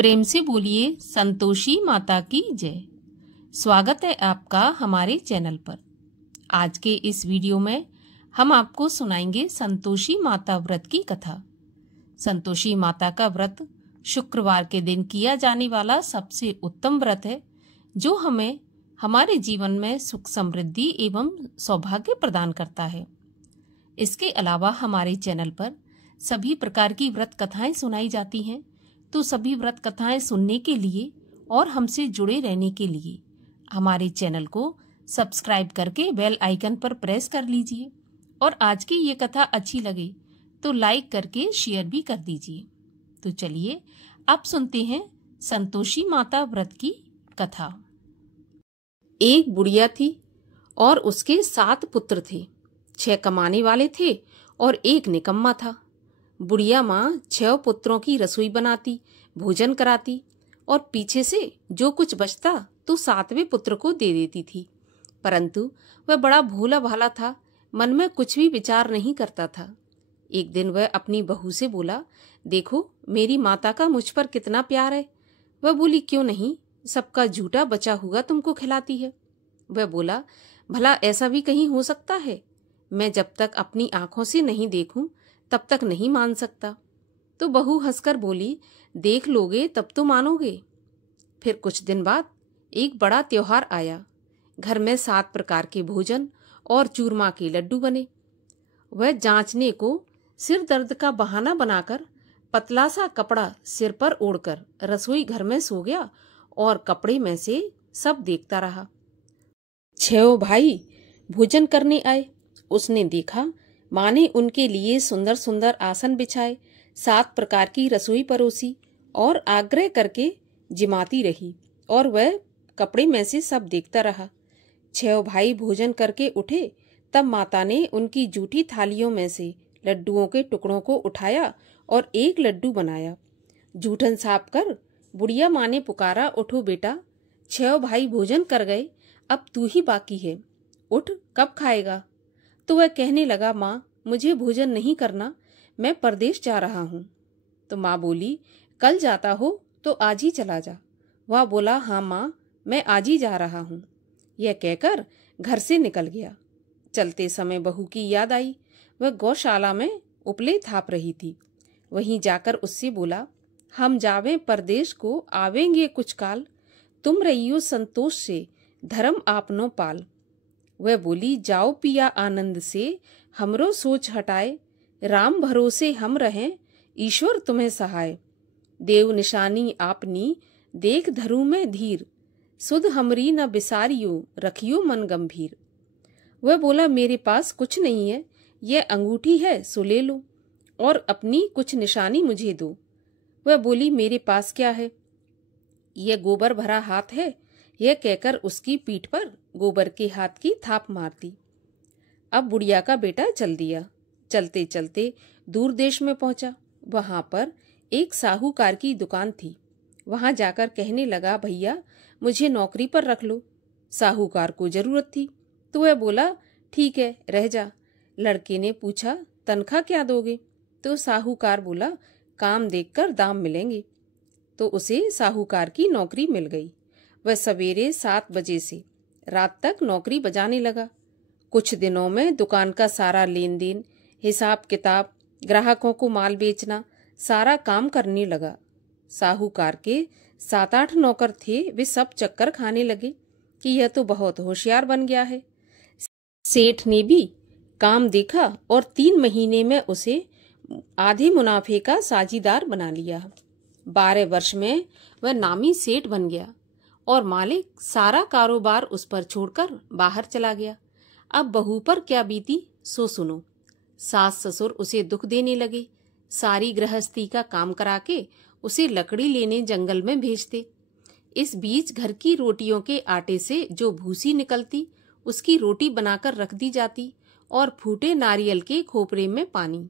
प्रेम से बोलिए संतोषी माता की जय। स्वागत है आपका हमारे चैनल पर। आज के इस वीडियो में हम आपको सुनाएंगे संतोषी माता व्रत की कथा। संतोषी माता का व्रत शुक्रवार के दिन किया जाने वाला सबसे उत्तम व्रत है, जो हमें हमारे जीवन में सुख समृद्धि एवं सौभाग्य प्रदान करता है। इसके अलावा हमारे चैनल पर सभी प्रकार की व्रत कथाएं सुनाई जाती हैं, तो सभी व्रत कथाएं सुनने के लिए और हमसे जुड़े रहने के लिए हमारे चैनल को सब्सक्राइब करके बेल आइकन पर प्रेस कर लीजिए और आज की ये कथा अच्छी लगे तो लाइक करके शेयर भी कर दीजिए। तो चलिए अब सुनते हैं संतोषी माता व्रत की कथा। एक बुढ़िया थी और उसके 7 पुत्र थे। 6 कमाने वाले थे और एक निकम्मा था। बुढ़िया माँ 6 पुत्रों की रसोई बनाती, भोजन कराती और पीछे से जो कुछ बचता तो 7वें पुत्र को दे देती थी। परंतु वह बड़ा भोला भाला था, मन में कुछ भी विचार नहीं करता था। एक दिन वह अपनी बहू से बोला, देखो मेरी माता का मुझ पर कितना प्यार है। वह बोली, क्यों नहीं, सबका झूठा बचा हुआ तुमको खिलाती है। वह बोला, भला ऐसा भी कहीं हो सकता है? मैं जब तक अपनी आंखों से नहीं देखूं तब तक नहीं मान सकता। तो बहू हंसकर बोली, देख लोगे तब तो मानोगे। फिर कुछ दिन बाद एक बड़ा त्योहार आया। घर में 7 प्रकार के भोजन और चूरमा के लड्डू बने। वह जांचने को सिर दर्द का बहाना बनाकर पतला सा कपड़ा सिर पर ओढ़कर रसोई घर में सो गया और कपड़े में से सब देखता रहा। 6 भाई भोजन करने आए। उसने देखा माँ ने उनके लिए सुंदर सुंदर आसन बिछाए, 7 प्रकार की रसोई परोसी और आग्रह करके जिमाती रही और वह कपड़े में से सब देखता रहा। 6 भाई भोजन करके उठे, तब माता ने उनकी जूठी थालियों में से लड्डुओं के टुकड़ों को उठाया और एक लड्डू बनाया। जूठन साफ कर बुढ़िया माँ ने पुकारा, उठो बेटा, 6 भाई भोजन कर गए, अब तू ही बाकी है, उठ, कब खाएगा? तो वह कहने लगा, माँ मुझे भोजन नहीं करना, मैं परदेश जा रहा हूँ। तो माँ बोली, कल जाता हो तो आज ही चला जा। वह बोला, हाँ माँ, मैं आज ही जा रहा हूँ। यह कहकर घर से निकल गया। चलते समय बहू की याद आई। वह गौशाला में उपले थाप रही थी। वहीं जाकर उससे बोला, हम जावें परदेश को, आवेंगे कुछ काल, तुम रहियो संतोष से, धर्म आपनो पाल। वह बोली, जाओ पिया आनंद से, हमरो सोच हटाए, राम भरोसे हम रहें, ईश्वर तुम्हें सहाय। देव निशानी आपनी, देख धरू में धीर, सुध हमरी न बिसारियो, रखियो मन गंभीर। वह बोला, मेरे पास कुछ नहीं है, यह अंगूठी है सो ले लो और अपनी कुछ निशानी मुझे दो। वह बोली, मेरे पास क्या है, यह गोबर भरा हाथ है। यह कहकर उसकी पीठ पर गोबर के हाथ की थाप मार दी। अब बुढ़िया का बेटा चल दिया। चलते चलते दूर देश में पहुंचा। वहां पर एक साहूकार की दुकान थी। वहां जाकर कहने लगा, भैया मुझे नौकरी पर रख लो। साहूकार को जरूरत थी तो वह बोला, ठीक है रह जा। लड़के ने पूछा, तनख्वाह क्या दोगे? तो साहूकार बोला, काम देखकर दाम मिलेंगे। तो उसे साहूकार की नौकरी मिल गई। वह सवेरे 7 बजे से रात तक नौकरी बजाने लगा। कुछ दिनों में दुकान का सारा लेन देन, हिसाब किताब, ग्राहकों को माल बेचना, सारा काम करने लगा। साहूकार के 7-8 नौकर थे, वे सब चक्कर खाने लगे कि यह तो बहुत होशियार बन गया है। सेठ ने भी काम देखा और 3 महीने में उसे आधे मुनाफे का साझीदार बना लिया। 12 वर्ष में वह नामी सेठ बन गया और मालिक सारा कारोबार उस पर छोड़कर बाहर चला गया। अब बहू पर क्या बीती सो सुनो। सास ससुर उसे दुख देने लगे। सारी गृहस्थी का काम करा के उसे लकड़ी लेने जंगल में भेजते। इस बीच घर की रोटियों के आटे से जो भूसी निकलती उसकी रोटी बनाकर रख दी जाती और फूटे नारियल के खोपरे में पानी।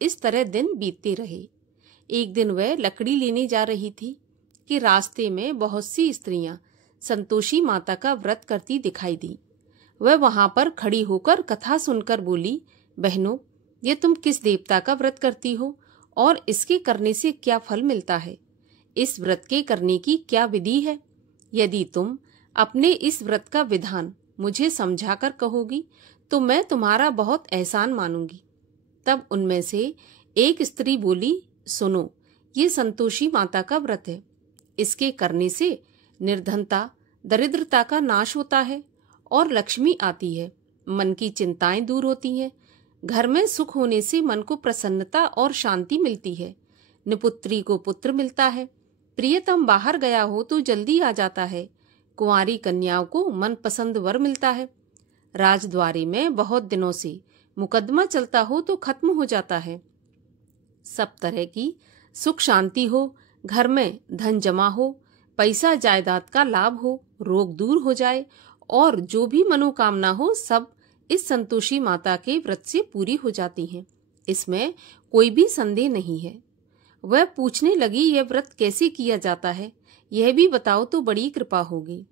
इस तरह दिन बीतते रहे। एक दिन वह लकड़ी लेने जा रही थी कि रास्ते में बहुत सी स्त्रियां संतोषी माता का व्रत करती दिखाई दी। वह वहां पर खड़ी होकर कथा सुनकर बोली, बहनों ये तुम किस देवता का व्रत करती हो और इसके करने से क्या फल मिलता है? इस व्रत के करने की क्या विधि है? यदि तुम अपने इस व्रत का विधान मुझे समझाकर कहोगी तो मैं तुम्हारा बहुत एहसान मानूंगी। तब उनमें से एक स्त्री बोली, सुनो, ये संतोषी माता का व्रत है। इसके करने से निर्धनता, दरिद्रता का नाश होता है और लक्ष्मी आती है। मन की चिंताएं दूर होती हैं। घर में सुख होने से मन को प्रसन्नता और शांति मिलती है। निपुत्री को पुत्र मिलता है। प्रियतम बाहर गया हो तो जल्दी आ जाता है। कुंवारी कन्याओं को मनपसंद वर मिलता है। राजद्वारी में बहुत दिनों से मुकदमा चलता हो तो खत्म हो जाता है। सब तरह की सुख शांति हो, घर में धन जमा हो, पैसा जायदाद का लाभ हो, रोग दूर हो जाए और जो भी मनोकामना हो सब इस संतोषी माता के व्रत से पूरी हो जाती हैं। इसमें कोई भी संदेह नहीं है। वह पूछने लगी, यह व्रत कैसे किया जाता है, यह भी बताओ तो बड़ी कृपा होगी।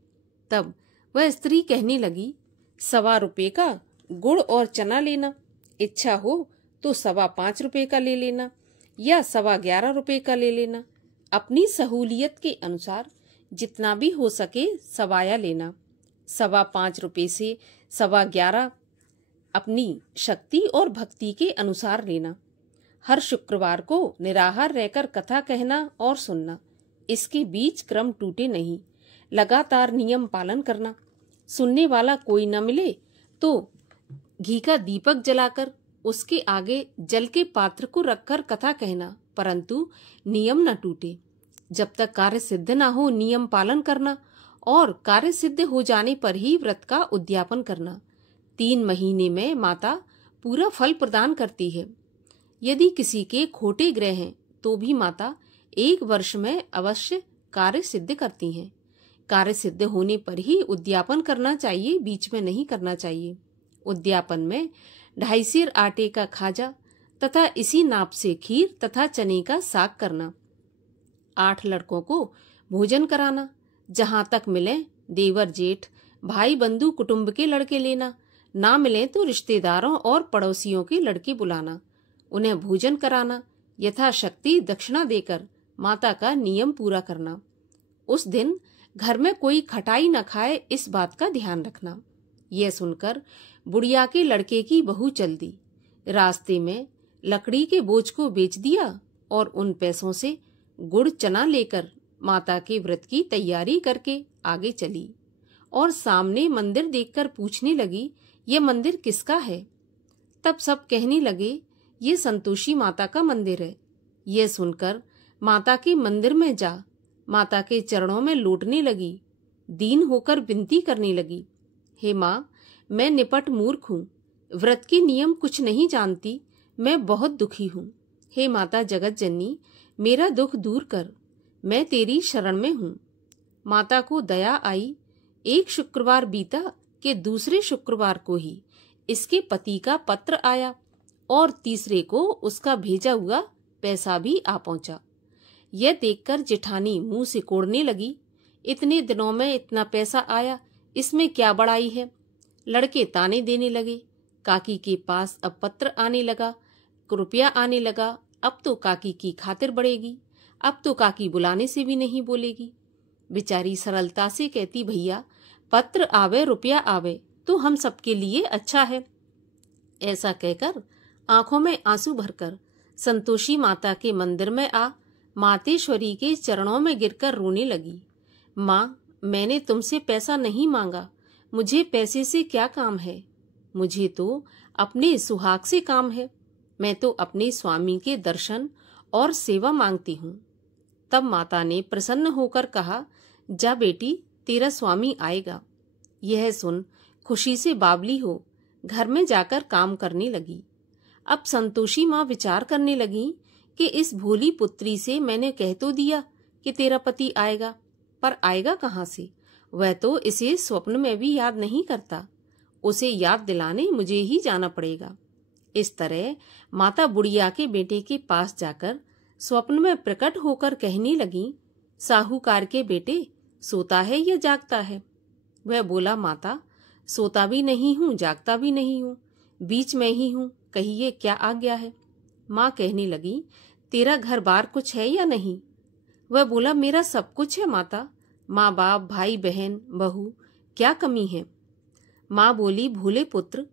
तब वह स्त्री कहने लगी, 1.25 रुपये का गुड़ और चना लेना, इच्छा हो तो 5.25 रुपये का ले लेना या 11.25 रुपये का ले लेना। अपनी सहूलियत के अनुसार जितना भी हो सके सवाया लेना। 5.25 रुपये से 11.25 अपनी शक्ति और भक्ति के अनुसार लेना। हर शुक्रवार को निराहार रहकर कथा कहना और सुनना। इसके बीच क्रम टूटे नहीं। लगातार नियम पालन करना। सुनने वाला कोई न मिले तो घी का दीपक जलाकर उसके आगे जल के पात्र को रखकर कथा कहना, परंतु नियम न टूटे। जब तक कार्य सिद्ध न हो नियम पालन करना और कार्य सिद्ध हो जाने पर ही व्रत का उद्यापन करना। 3 महीने में माता पूरा फल प्रदान करती है। यदि किसी के खोटे ग्रह हैं तो भी माता 1 वर्ष में अवश्य कार्य सिद्ध करती हैं। कार्य सिद्ध होने पर ही उद्यापन करना चाहिए, बीच में नहीं करना चाहिए। उद्यापन में 2.5 सेर आटे का खाजा तथा इसी नाप से खीर तथा चने का साग करना। 8 लड़कों को भोजन कराना। जहां तक मिले देवर जेठ भाई बंधु कुटुंब के लड़के लेना। ना मिले तो रिश्तेदारों और पड़ोसियों के लड़के बुलाना, उन्हें भोजन कराना। यथाशक्ति दक्षिणा देकर माता का नियम पूरा करना। उस दिन घर में कोई खटाई न खाए, इस बात का ध्यान रखना। यह सुनकर बुढ़िया के लड़के की बहू चल दी। रास्ते में लकड़ी के बोझ को बेच दिया और उन पैसों से गुड़ चना लेकर माता के व्रत की तैयारी करके आगे चली और सामने मंदिर देखकर पूछने लगी, यह मंदिर किसका है? तब सब कहने लगे, ये संतोषी माता का मंदिर है। यह सुनकर माता के मंदिर में जा माता के चरणों में लौटने लगी। दीन होकर विनती करने लगी, हे माँ, मैं निपट मूर्ख हूँ, व्रत के नियम कुछ नहीं जानती, मैं बहुत दुखी हूँ। हे माता जगत जननी, मेरा दुख दूर कर, मैं तेरी शरण में हूँ। माता को दया आई। एक शुक्रवार बीता कि दूसरे शुक्रवार को ही इसके पति का पत्र आया और तीसरे को उसका भेजा हुआ पैसा भी आ पहुंचा। यह देखकर जेठानी मुंह से कोड़ने लगी, इतने दिनों में इतना पैसा आया, इसमें क्या बड़ाई है? लड़के ताने देने लगे। काकी के पास अब पत्र आने लगा, रुपया आने लगा। अब तो काकी की खातिर बढ़ेगी, अब तो काकी बुलाने से भी नहीं बोलेगी। बेचारी सरलता से कहती, भैया पत्र आवे रुपया आवे तो हम सबके लिए अच्छा है। ऐसा कहकर आंखों में आंसू भरकर संतोषी माता के मंदिर में आ मातेश्वरी के चरणों में गिरकर रोने लगी। माँ, मैंने तुमसे पैसा नहीं मांगा, मुझे पैसे से क्या काम है? मुझे तो अपने सुहाग से काम है। मैं तो अपने स्वामी के दर्शन और सेवा मांगती हूँ। तब माता ने प्रसन्न होकर कहा, जा बेटी, तेरा स्वामी आएगा। यह सुन खुशी से बावली हो घर में जाकर काम करने लगी। अब संतोषी माँ विचार करने लगी कि इस भोली पुत्री से मैंने कह तो दिया कि तेरा पति आएगा, पर आएगा कहाँ से? वह तो इसे स्वप्न में भी याद नहीं करता, उसे याद दिलाने मुझे ही जाना पड़ेगा। इस तरह माता बुढ़िया के बेटे के पास जाकर स्वप्न में प्रकट होकर कहने लगी, साहूकार के बेटे, सोता है या जागता है? वह बोला, माता, सोता भी नहीं हूँ, जागता भी नहीं हूँ, बीच में ही हूँ, कहिए क्या आज्ञा है? माँ कहने लगी, तेरा घर बार कुछ है या नहीं? वह बोला, मेरा सब कुछ है माता, माँ बाप, भाई बहन, बहू, क्या कमी है? माँ बोली, भोले पुत्र,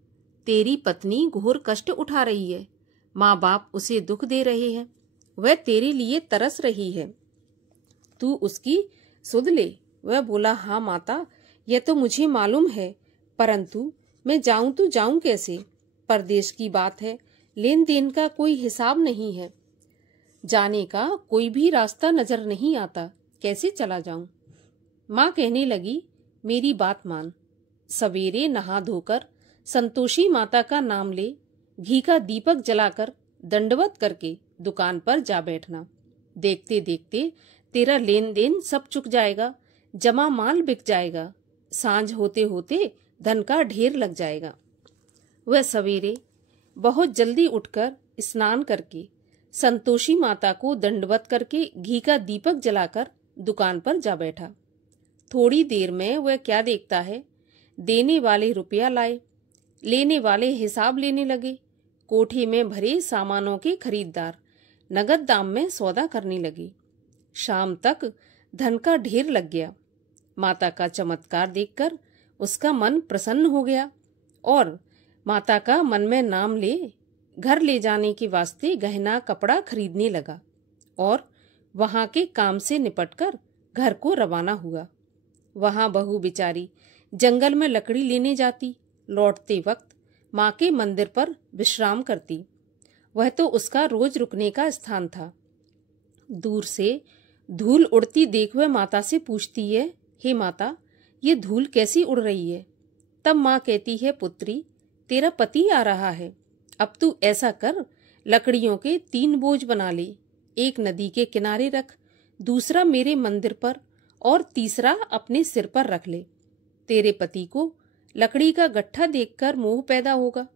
तेरी पत्नी घोर कष्ट उठा रही है, माँ बाप उसे दुख दे रहे हैं, वह तेरे लिए तरस रही है, तू उसकी सुध ले। वह बोला, हाँ माता, यह तो मुझे मालूम है, परंतु मैं जाऊं तो जाऊं कैसे? परदेश की बात है, लेन देन का कोई हिसाब नहीं है, जाने का कोई भी रास्ता नजर नहीं आता, कैसे चला जाऊं? माँ कहने लगी, मेरी बात मान, सवेरे नहा धोकर संतोषी माता का नाम ले, घी का दीपक जलाकर दंडवत करके दुकान पर जा बैठना। देखते देखते तेरा लेन देन सब चुक जाएगा, जमा माल बिक जाएगा, सांझ होते होते धन का ढेर लग जाएगा। वह सवेरे बहुत जल्दी उठकर स्नान करके संतोषी माता को दंडवत करके घी का दीपक जलाकर दुकान पर जा बैठा। थोड़ी देर में वह क्या देखता है, देने वाले रुपया लाए, लेने वाले हिसाब लेने लगे, कोठे में भरे सामानों के खरीददार नगद दाम में सौदा करने लगे। शाम तक धन का ढेर लग गया। माता का चमत्कार देखकर उसका मन प्रसन्न हो गया और माता का मन में नाम ले घर ले जाने के वास्ते गहना कपड़ा खरीदने लगा और वहां के काम से निपटकर घर को रवाना हुआ। वहां बहू बेचारी जंगल में लकड़ी लेने जाती, लौटते वक्त माँ के मंदिर पर विश्राम करती। वह तो उसका रोज रुकने का स्थान था। दूर से धूल उड़ती देख वह माता से पूछती है, हे माता, ये धूल कैसी उड़ रही है? तब माँ कहती है, पुत्री, तेरा पति आ रहा है, अब तू ऐसा कर, लकड़ियों के 3 बोझ बना ले, एक नदी के किनारे रख, दूसरा मेरे मंदिर पर और तीसरा अपने सिर पर रख ले। तेरे पति को लकड़ी का गट्ठा देखकर मोह पैदा होगा,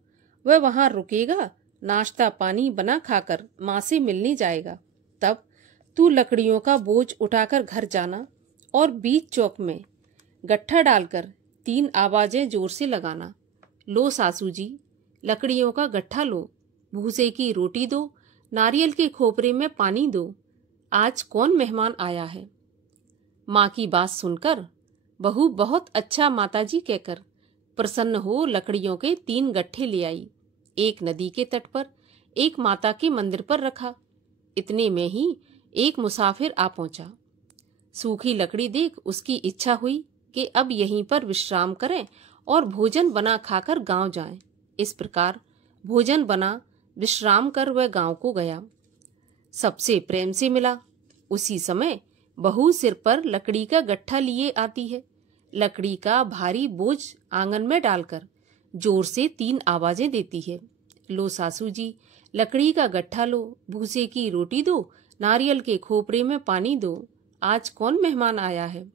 वह वहां रुकेगा, नाश्ता पानी बना खाकर माँ से मिलने जाएगा। तब तू लकड़ियों का बोझ उठाकर घर जाना और बीच चौक में गट्ठा डालकर 3 आवाजें जोर से लगाना, लो सासू जी, लकड़ियों का गट्ठा लो, भूसे की रोटी दो, नारियल के खोपरे में पानी दो, आज कौन मेहमान आया है? माँ की बात सुनकर बहू बहुत अच्छा माताजी कहकर प्रसन्न हो लकड़ियों के 3 गट्ठे ले आई। एक नदी के तट पर, एक माता के मंदिर पर रखा। इतने में ही एक मुसाफिर आ पहुंचा। सूखी लकड़ी देख उसकी इच्छा हुई कि अब यहीं पर विश्राम करें और भोजन बना खाकर गांव जाएं। इस प्रकार भोजन बना विश्राम कर वह गांव को गया। सबसे प्रेम से मिला। उसी समय बहू सिर पर लकड़ी का गट्ठा लिए आती है। लकड़ी का भारी बोझ आंगन में डालकर जोर से 3 आवाजें देती है, लो सासू जी, लकड़ी का गट्ठा लो, भूसे की रोटी दो, नारियल के खोपरे में पानी दो, आज कौन मेहमान आया है?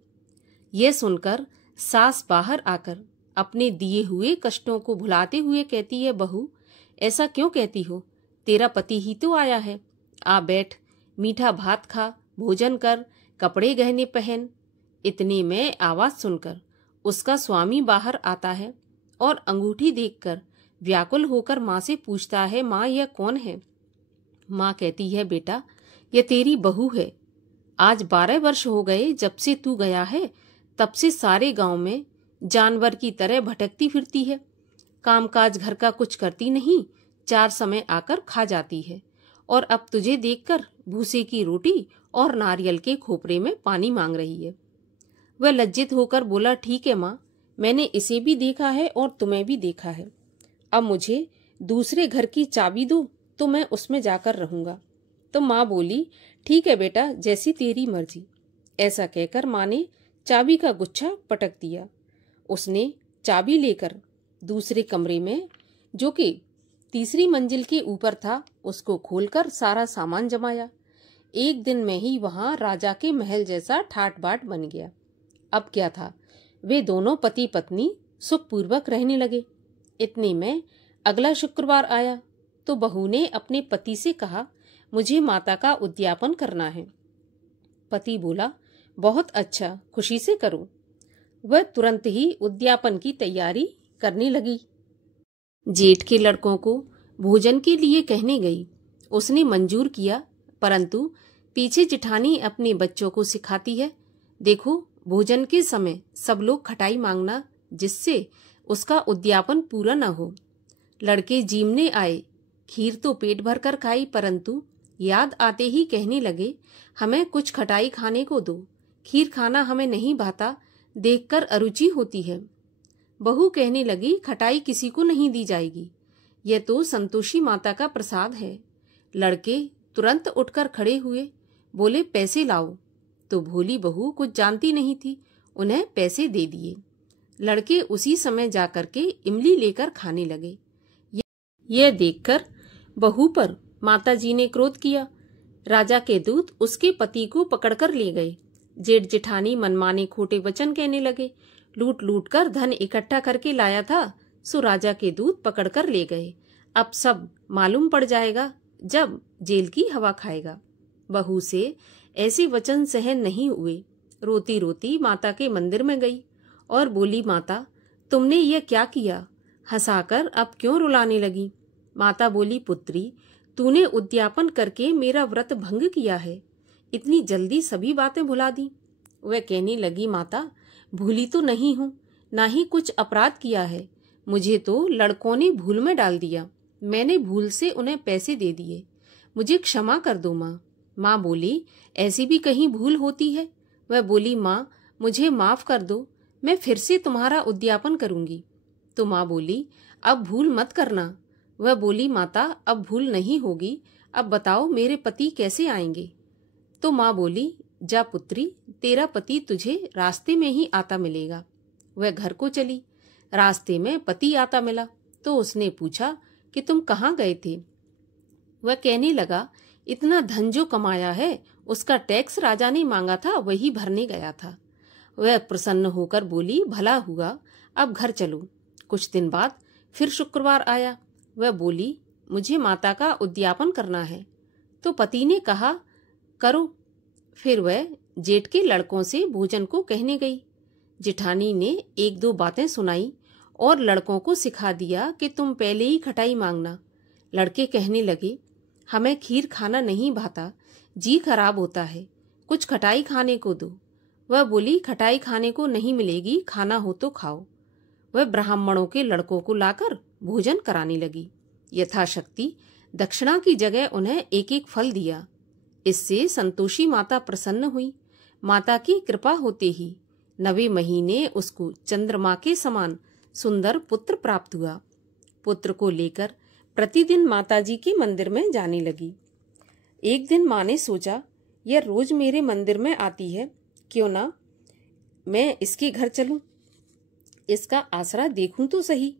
यह सुनकर सास बाहर आकर अपने दिए हुए कष्टों को भुलाते हुए कहती है, बहू, ऐसा क्यों कहती हो? तेरा पति ही तो आया है। आ बैठ, मीठा भात खा, भोजन कर, कपड़े गहने पहन। इतने में आवाज सुनकर उसका स्वामी बाहर आता है और अंगूठी देखकर व्याकुल होकर माँ से पूछता है, माँ, यह कौन है? माँ कहती है, बेटा, यह तेरी बहू है। आज 12 वर्ष हो गए जब से तू गया है, तब से सारे गांव में जानवर की तरह भटकती फिरती है। कामकाज घर का कुछ करती नहीं, 4 समय आकर खा जाती है और अब तुझे देखकर भूसे की रोटी और नारियल के खोपरे में पानी मांग रही है। वह लज्जित होकर बोला, ठीक है माँ, मैंने इसे भी देखा है और तुम्हें भी देखा है। अब मुझे दूसरे घर की चाबी दो तो मैं उसमें जाकर रहूंगा। तो माँ बोली, ठीक है बेटा, जैसी तेरी मर्जी। ऐसा कहकर माँ ने चाबी का गुच्छा पटक दिया। उसने चाबी लेकर दूसरे कमरे में, जो कि तीसरी मंजिल के ऊपर था, उसको खोलकर सारा सामान जमाया। एक दिन में ही वहां राजा के महल जैसा ठाट बाट बन गया। अब क्या था, वे दोनों पति पत्नी सुखपूर्वक रहने लगे। इतने में अगला शुक्रवार आया तो बहू ने अपने पति से कहा, मुझे माता का उद्यापन करना है। पति बोला, बहुत अच्छा, खुशी से करो। वह तुरंत ही उद्यापन की तैयारी करने लगी। जेठ के लड़कों को भोजन के लिए कहने गई। उसने मंजूर किया, परंतु पीछे जिठानी अपने बच्चों को सिखाती है, देखो भोजन के समय सब लोग खटाई मांगना, जिससे उसका उद्यापन पूरा न हो। लड़के जीमने आए, खीर तो पेट भर कर खाई, परंतु याद आते ही कहने लगे, हमें कुछ खटाई खाने को दो, खीर खाना हमें नहीं भाता, देखकर अरुचि होती है। बहू कहने लगी, खटाई किसी को नहीं दी जाएगी, यह तो संतोषी माता का प्रसाद है। लड़के तुरंत उठकर खड़े हुए, बोले पैसे लाओ। तो भोली बहू कुछ जानती नहीं थी, उन्हें पैसे दे दिए। लड़के उसी समय जाकर के इमली लेकर खाने लगे। यह देखकर बहू पर माताजी ने क्रोध किया। राजा के दूत उसके पति को पकड़कर ले गए। जेठ जेठानी मनमाने खोटे वचन कहने लगे, लूट लूट कर धन इकट्ठा करके लाया था, सो राजा के दूत पकड़कर ले गए। अब सब मालूम पड़ जाएगा जब जेल की हवा खाएगा। बहू से ऐसे वचन सहन नहीं हुए। रोती रोती माता के मंदिर में गई और बोली, माता तुमने ये क्या किया? हंसाकर अब क्यों रुलाने लगी? माता बोली, पुत्री तूने उद्यापन करके मेरा व्रत भंग किया है, इतनी जल्दी सभी बातें भुला दी। वह कहने लगी, माता भूली तो नहीं हूँ, ना ही कुछ अपराध किया है, मुझे तो लड़कों ने भूल में डाल दिया, मैंने भूल से उन्हें पैसे दे दिए, मुझे क्षमा कर दो माँ। माँ बोली, ऐसी भी कहीं भूल होती है? वह बोली, माँ मुझे माफ कर दो, मैं फिर से तुम्हारा उद्यापन करूंगी। तो माँ बोली, अब भूल मत करना। वह बोली, माता अब भूल नहीं होगी, अब बताओ मेरे पति कैसे आएंगे? तो माँ बोली, जा पुत्री, तेरा पति तुझे रास्ते में ही आता मिलेगा। वह घर को चली। रास्ते में पति आता मिला तो उसने पूछा कि तुम कहाँ गए थे? वह कहने लगा, इतना धन जो कमाया है उसका टैक्स राजा ने मांगा था, वही भरने गया था। वह प्रसन्न होकर बोली, भला हुआ, अब घर चलो। कुछ दिन बाद फिर शुक्रवार आया। वह बोली, मुझे माता का उद्यापन करना है। तो पति ने कहा, करो। फिर वह जेठ के लड़कों से भोजन को कहने गई। जेठानी ने एक दो बातें सुनाई और लड़कों को सिखा दिया कि तुम पहले ही खटाई मांगना। लड़के कहने लगे, हमें खीर खाना नहीं भाता, जी खराब होता है, कुछ खटाई खाने को दो। वह बोली, खटाई खाने को नहीं मिलेगी, खाना हो तो खाओ। वह ब्राह्मणों के लड़कों को लाकर भोजन कराने लगी। यथाशक्ति दक्षिणा की जगह उन्हें एक एक फल दिया। इससे संतोषी माता प्रसन्न हुई। माता की कृपा होते ही 9वें महीने उसको चंद्रमा के समान सुंदर पुत्र प्राप्त हुआ। पुत्र को लेकर प्रतिदिन माताजी के मंदिर में जाने लगी। एक दिन माँ ने सोचा, यह रोज मेरे मंदिर में आती है, क्यों ना मैं इसके घर चलूं, इसका आसरा देखूं तो सही।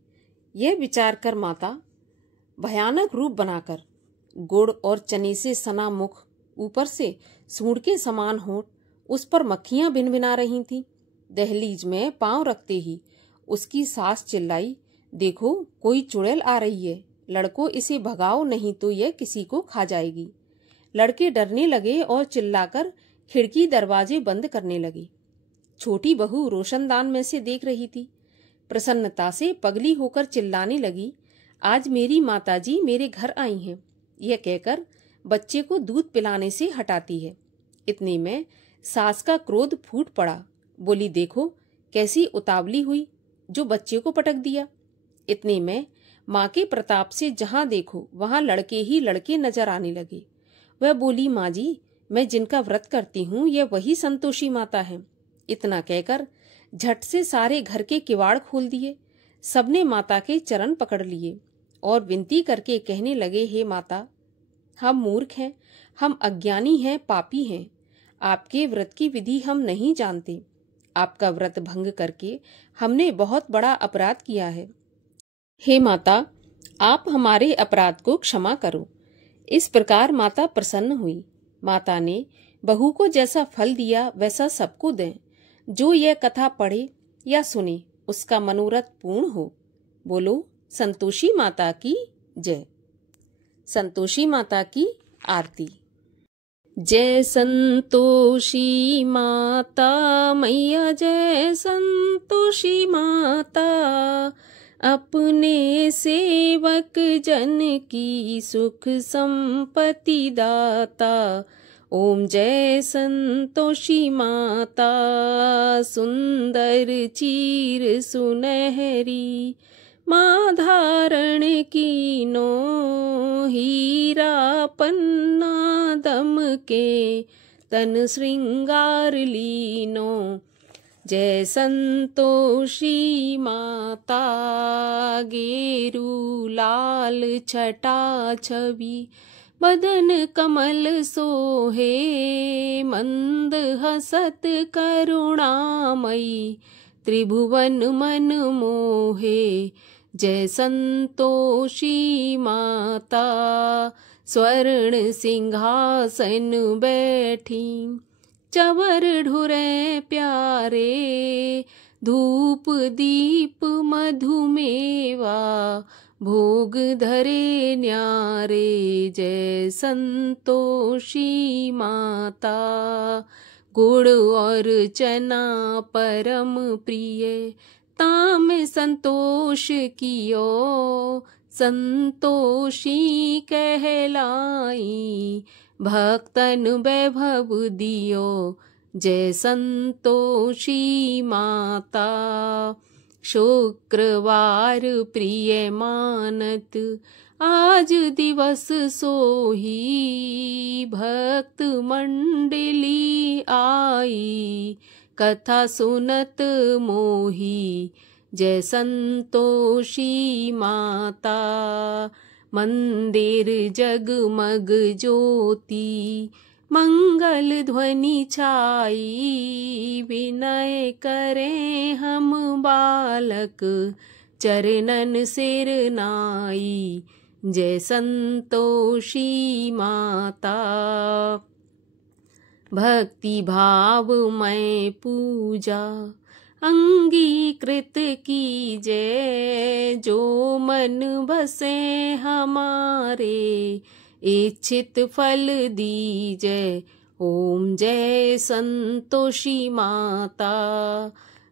यह विचार कर माता भयानक रूप बनाकर, गुड़ और चने से सना मुख, ऊपर से सूंड के समान होंठ, उस पर मक्खियां भिनभिना रही थीं। दहलीज में पांव रखते ही उसकी सास चिल्लाई, देखो कोई चुड़ैल आ रही है, लड़कों इसे भगाओ, नहीं तो यह किसी को खा जाएगी। लड़के डरने लगे और चिल्लाकर खिड़की दरवाजे बंद करने लगे। छोटी बहू रोशनदान में से देख रही थी। प्रसन्नता से पगली होकर चिल्लाने लगी, आज मेरी माताजी मेरे घर आई हैं। यह कहकर बच्चे को दूध पिलाने से हटाती है। इतने में सास का क्रोध फूट पड़ा। बोली, देखो कैसी उतावली हुई, जो बच्चे को पटक दिया। इतने में माँ के प्रताप से जहां देखो वहां लड़के ही लड़के नजर आने लगे। वह बोली, माँ जी, मैं जिनका व्रत करती हूँ यह वही संतोषी माता है। इतना कहकर झट से सारे घर के किवाड़ खोल दिए। सबने माता के चरण पकड़ लिए और विनती करके कहने लगे, हे माता, हम मूर्ख हैं, हम अज्ञानी हैं, पापी हैं, आपके व्रत की विधि हम नहीं जानते। आपका व्रत भंग करके हमने बहुत बड़ा अपराध किया है। हे माता, आप हमारे अपराध को क्षमा करो। इस प्रकार माता प्रसन्न हुई। माता ने बहू को जैसा फल दिया वैसा सबको दें। जो यह कथा पढ़े या सुने उसका मनोरथ पूर्ण हो। बोलो संतोषी माता की जय। संतोषी माता की आरती। जय संतोषी माता मैया, जय संतोषी माता, अपने सेवक जन की सुख संपत्ति दाता, ओम जय संतोषी माता, सुंदर चीर सुनहरी, माँ धारण कीनो, हीरा पन्ना दम के, तन श्रृंगार लीनो। जय संतोषी माता, गेरू लाल छटा छवि, बदन कमल सोहे, मंद हसत करुणामयी, त्रिभुवन मन मोहे। जय संतोषी माता, स्वर्ण सिंहासन बैठी, चवर ढुरे प्यारे, धूप दीप मधुमेवा, भोग धरे न्यारे। जय संतोषी माता, गुड़ और चना परम प्रिय, ताम संतोष कियो, संतोषी कहलाई, भक्तन वैभव दियो। जय संतोषी माता, शुक्रवार प्रिय मानत, आज दिवस सोही, भक्त मंडली आई, कथा सुनत मोही। जय संतोषी माता, मंदिर जगमग ज्योति, मंगल ध्वनि छाई, विनय करें हम बालक, चरणन सिर नाई। जय संतोषी माता, भक्ति भाव में पूजा, अंगीकृत कीजय, जो मन बसे हमारे, इच्छित फल दीजय। ओम जय संतोषी माता,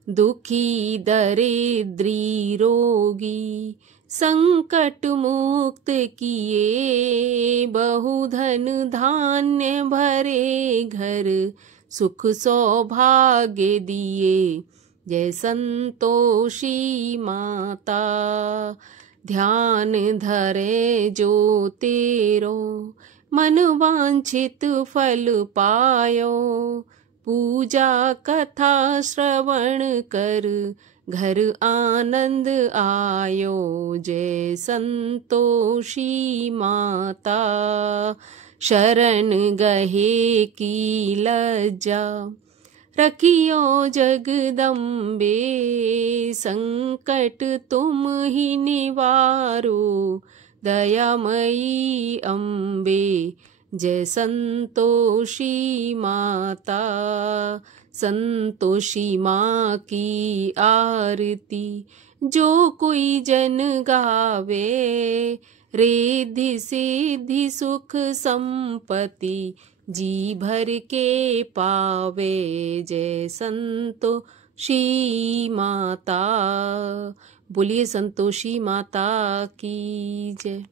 दुखी दरिद्री रोगी, संकट मुक्त किए, बहुधन धान्य भरे घर, सुख सौभाग्य दिए। जय संतोषी माता, ध्यान धरे जो तेरो, मन वांछित फल पायो, पूजा कथा श्रवण कर, घर आनंद आयो। जय संतोषी माता, शरण गहे की लज्जा, रखियो जगदम्बे, संकट तुम ही निवारो, दयामयी अम्बे। जय संतोषी माता, संतोषी माँ की आरती, जो कोई जन गावे, रिद्धि सिद्धि सुख संपत्ति, जी भर के पावे। जय संतोषी माता, बोलिए संतोषी माता की जय।